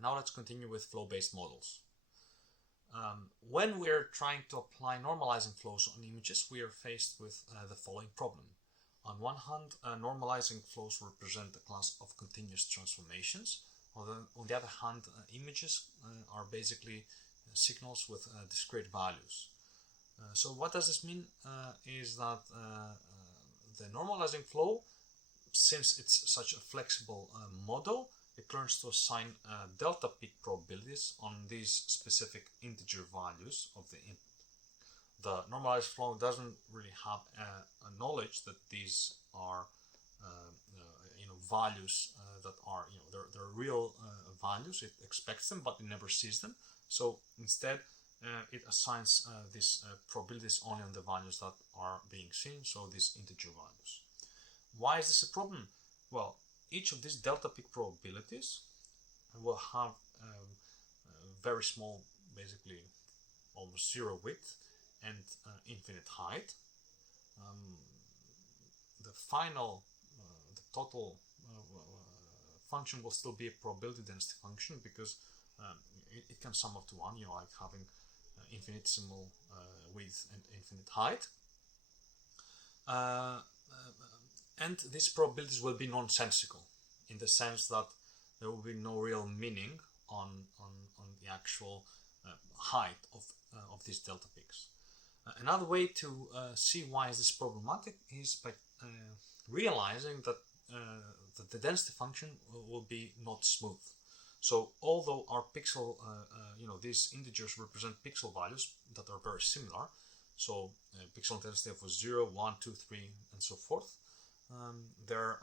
Now let's continue with flow-based models. When we're trying to apply normalizing flows on images, we are faced with the following problem. On one hand, normalizing flows represent a class of continuous transformations. On the other hand, images are basically signals with discrete values. So what does this mean? Is that the normalizing flow, since it's such a flexible model, it learns to assign delta peak probabilities on these specific integer values of the input. The normalized flow doesn't really have a knowledge that these are values that are they're real values. It expects them, but it never sees them. So instead, it assigns these probabilities only on the values that are being seen. So these integer values. Why is this a problem? Well, each of these delta peak probabilities will have very small, basically almost zero width and infinite height. The final, the total function will still be a probability density function because it can sum up to 1, like having infinitesimal width and infinite height. And these probabilities will be nonsensical in the sense that there will be no real meaning on the actual height of these delta peaks. Another way to see why is this problematic is by realizing that the density function will be not smooth. So although our pixel, these integers represent pixel values that are very similar, so pixel density of 0, 1, 2, 3, and so forth, their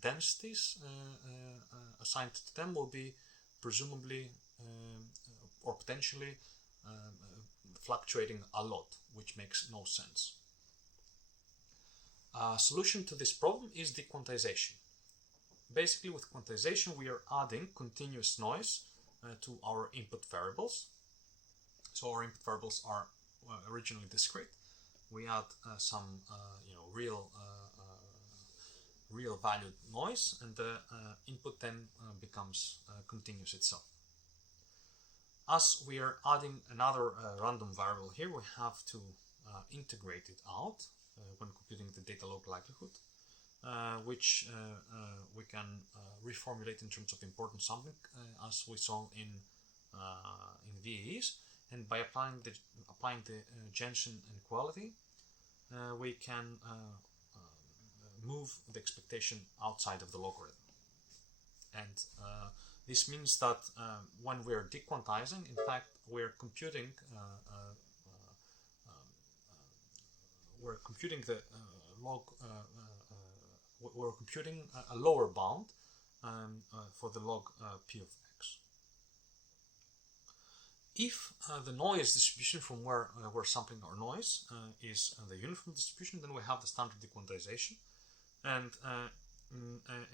densities assigned to them will be presumably or potentially fluctuating a lot, which makes no sense. A solution to this problem is dequantization. Basically, with quantization, we are adding continuous noise to our input variables. So our input variables are originally discrete. We add some real valued noise, and the input then becomes continuous itself. As we are adding another random variable here, we have to integrate it out when computing the data log likelihood, which we can reformulate in terms of importance sampling, as we saw in VAEs. And by applying the Jensen inequality, we can move the expectation outside of the logarithm. And this means that when we're dequantizing, in fact, we're computing the log. We're computing a lower bound for the log p of x. If the noise distribution from where we're sampling our noise is the uniform distribution, then we have the standard dequantization. And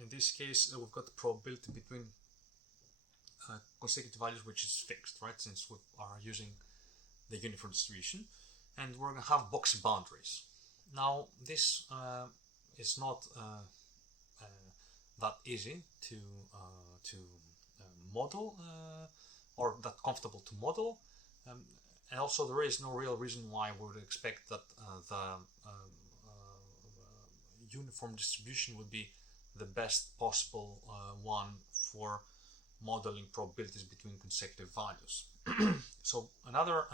in this case, we've got the probability between consecutive values, which is fixed, right? Since we are using the uniform distribution, and we're going to have boxy boundaries. Now, this is not that easy to model or that comfortable to model, and also there is no real reason why we would expect that the uniform distribution would be the best possible one for modeling probabilities between consecutive values. So another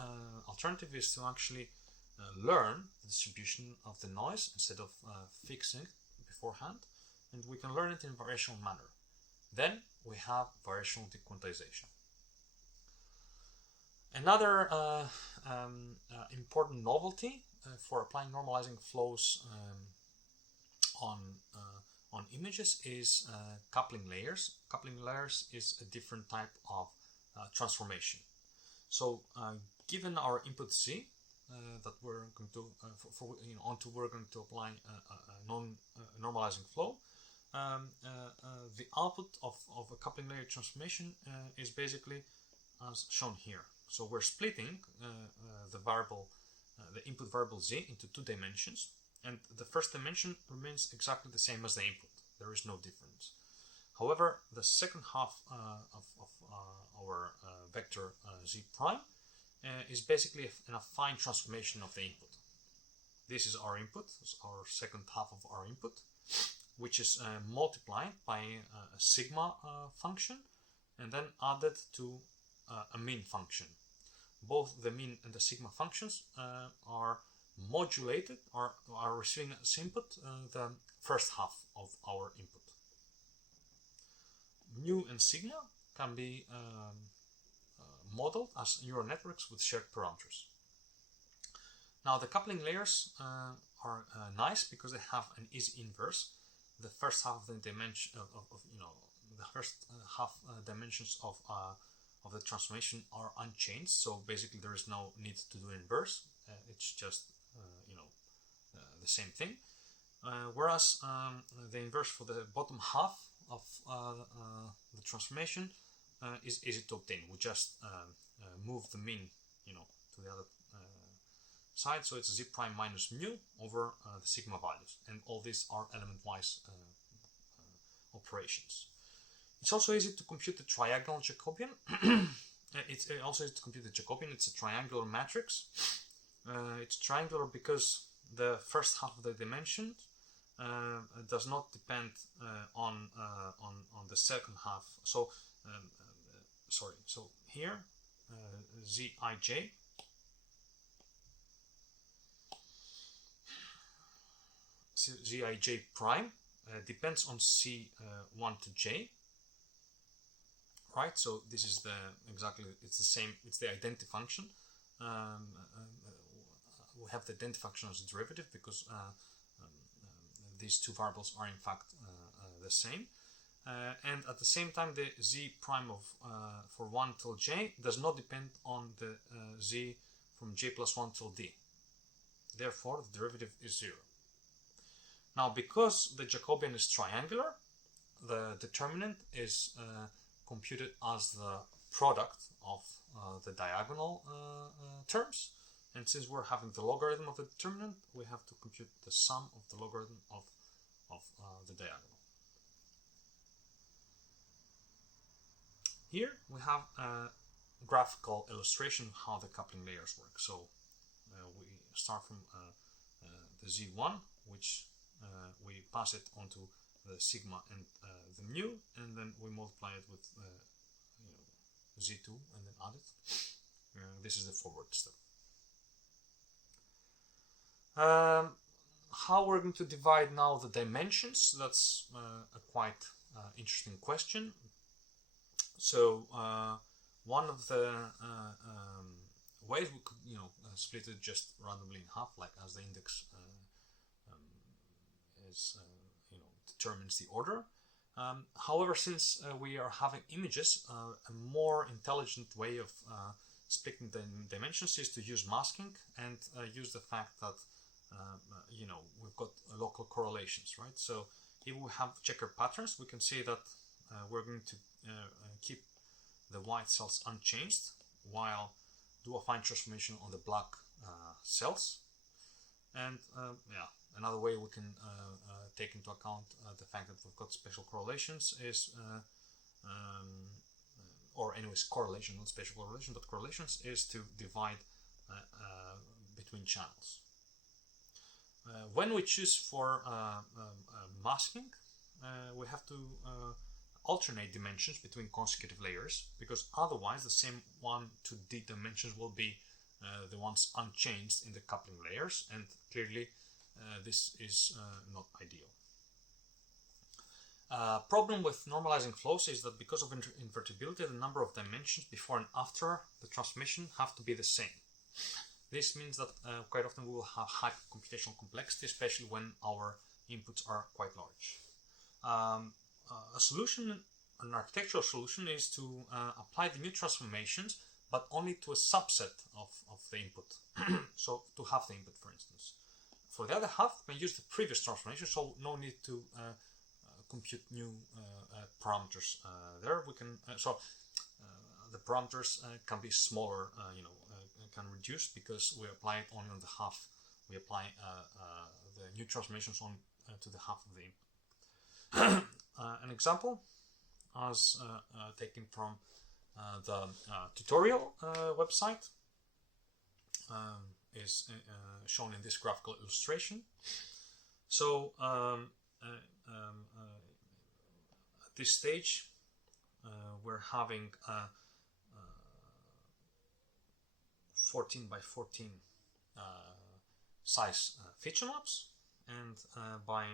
alternative is to actually learn the distribution of the noise instead of fixing it beforehand, and we can learn it in a variational manner. Then we have variational dequantization. Another important novelty for applying normalizing flows on images is coupling layers. Coupling layers is a different type of transformation. So given our input Z that we're going to onto we're going to apply a non-normalizing flow, the output of a coupling layer transformation is basically as shown here. So we're splitting the variable, the input variable Z into 2 dimensions, and the first dimension remains exactly the same as the input. There is no difference. However, the second half of our vector z prime is basically an affine transformation of the input. This is our input, our second half of our input, which is multiplied by a sigma function and then added to a mean function. Both the mean and the sigma functions are modulated or are receiving as input the first half of our input. Mu and sigma can be modeled as neural networks with shared parameters. Now the coupling layers are nice because they have an easy inverse. The first half of the dimension the first half dimensions of the transformation are unchanged, so basically there is no need to do inverse. It's just the same thing. Whereas the inverse for the bottom half of the transformation is easy to obtain. We just move the mean, to the other side, so it's z prime minus mu over the sigma values, and all these are element-wise operations. It's also easy to compute the triagonal Jacobian. It's also easy to compute the Jacobian. It's a triangular matrix. It's triangular because the first half of the dimension does not depend on the second half. So So here Zij Zij prime depends on C1 to J, right? So this is it's the same, it's the identity function. We have the identity function as a derivative because these two variables are in fact the same. And at the same time, the z prime of for 1 till j does not depend on the z from j plus 1 till d. Therefore, the derivative is 0. Now, because the Jacobian is triangular, the determinant is computed as the product of the diagonal terms. And since we're having the logarithm of the determinant, we have to compute the sum of the logarithm of the diagonal. Here we have a graphical illustration of how the coupling layers work. So we start from the z1, which we pass it onto the sigma and the mu, and then we multiply it with z2 and then add it. This is the forward step. How we're going to divide now the dimensions, that's a quite interesting question. So one of the ways we could split it just randomly in half, like as the index determines the order. However, since we are having images, a more intelligent way of splitting the dimensions is to use masking and use the fact that we've got local correlations, right? So if we have checker patterns, we can see that we're going to keep the white cells unchanged while do a fine transformation on the black cells. And another way we can take into account the fact that we've got special correlations is correlation, not spatial correlation, but correlations is to divide between channels. When we choose for masking, we have to alternate dimensions between consecutive layers, because otherwise the same 1 to d dimensions will be the ones unchanged in the coupling layers, and clearly this is not ideal. Problem with normalizing flows is that because of invertibility, the number of dimensions before and after the transformation have to be the same. This means that quite often we will have high computational complexity, especially when our inputs are quite large. An architectural solution is to apply the new transformations, but only to a subset of the input. So to half the input, for instance. For the other half, we use the previous transformation, so no need to compute new parameters there. We can the parameters can be smaller, can reduce, because we apply it only on the half. We apply the new transformations on to the half of the input. An example as taken from the tutorial website, is shown in this graphical illustration. So at this stage, we're having 14 by 14 size feature maps, and by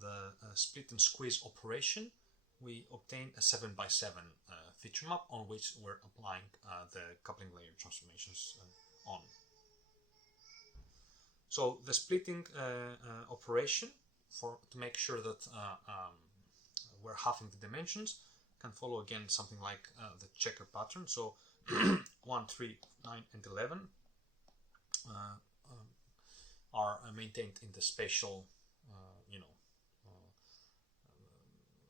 the split and squeeze operation, we obtain a 7 by 7 feature map on which we're applying the coupling layer transformations on. So the splitting operation to make sure that we're halving the dimensions can follow again something like the checker pattern. So 1, 3, 9, and 11 are maintained in the spatial,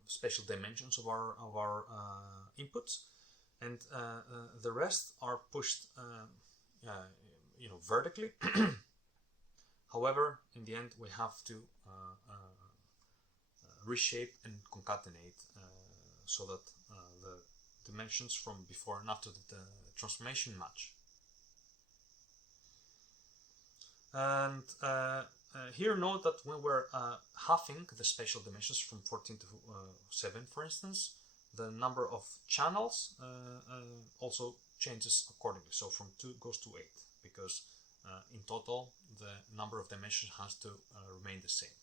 spatial dimensions of our inputs, and the rest are pushed, vertically. However, in the end, we have to reshape and concatenate so that the dimensions from before and after the transformation match. And here note that when we're halving the spatial dimensions from 14 to 7, for instance, the number of channels also changes accordingly. So from 2 goes to 8, because in total the number of dimensions has to remain the same.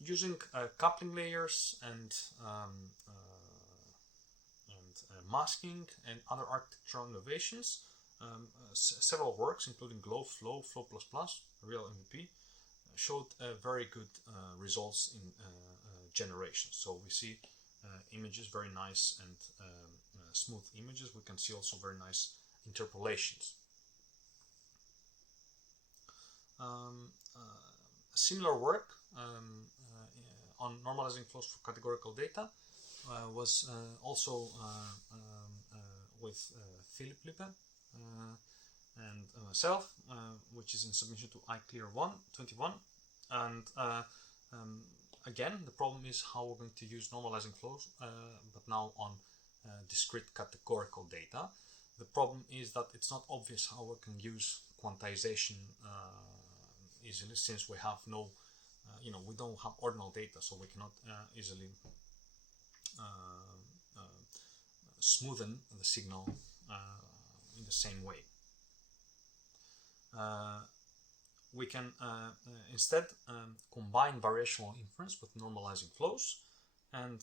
Using coupling layers and masking and other architectural innovations, several works, including Glow, Flow, Flow++, Real MVP, showed very good results in generation. So we see images very nice and smooth images. We can see also very nice interpolations. Similar work on normalizing flows for categorical data was also with Philip Lippe and myself, which is in submission to iClear21. And again, the problem is how we're going to use normalizing flows, but now on discrete categorical data. The problem is that it's not obvious how we can use quantization easily, since we have no, we don't have ordinal data, so we cannot easily smoothen the signal in the same way. We can instead combine variational inference with normalizing flows, and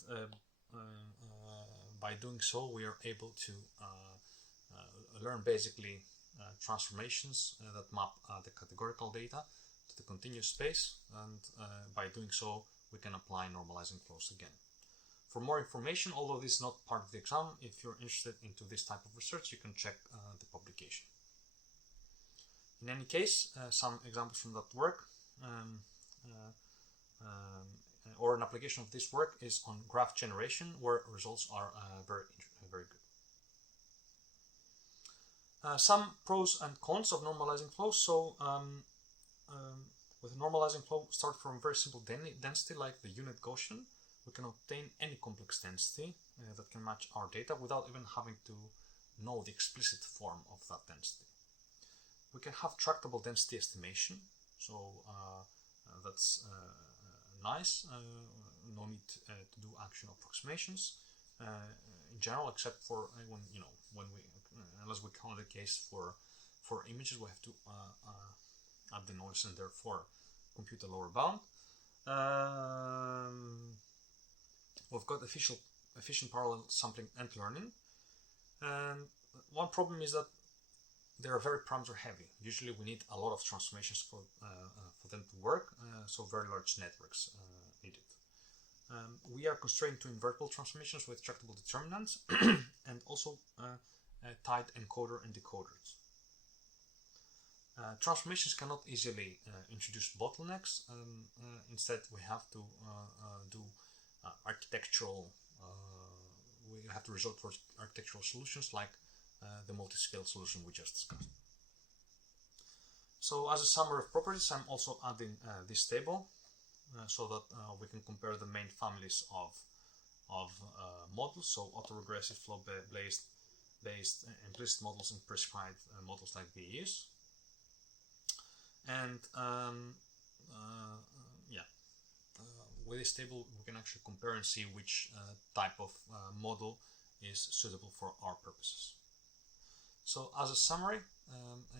by doing so we are able to learn basically transformations that map the categorical data to the continuous space, and by doing so we can apply normalizing flows again. For more information, although this is not part of the exam, if you're interested into this type of research, you can check the publication. In any case, some examples from that work, or an application of this work, is on graph generation, where results are very good. Some pros and cons of normalizing flows. So with normalizing flow, start from very simple density like the unit Gaussian. We can obtain any complex density that can match our data without even having to know the explicit form of that density. We can have tractable density estimation, so that's nice. No need to do action approximations in general, except for when we unless we count the case for images, we have to add the noise and therefore compute a lower bound. We've got efficient parallel sampling and learning, and one problem is that they are very parameter heavy. Usually we need a lot of transformations for them to work, so very large networks needed. We are constrained to invertible transformations with tractable determinants and also tight encoder and decoders. Transformations cannot easily introduce bottlenecks. Instead, we have to do architectural. We have to resort towards architectural solutions like the multi-scale solution we just discussed. So as a summary of properties, I'm also adding this table so that we can compare the main families of models. So autoregressive flow-based implicit models and prescribed models like VEs. And with this table, we can actually compare and see which type of model is suitable for our purposes. So as a summary,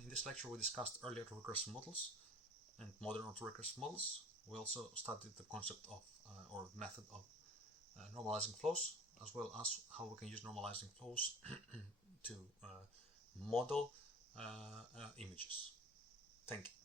in this lecture we discussed early autoregressive models and modern autoregressive models. We also studied the concept of or method of normalizing flows, as well as how we can use normalizing flows to model images. Thank you.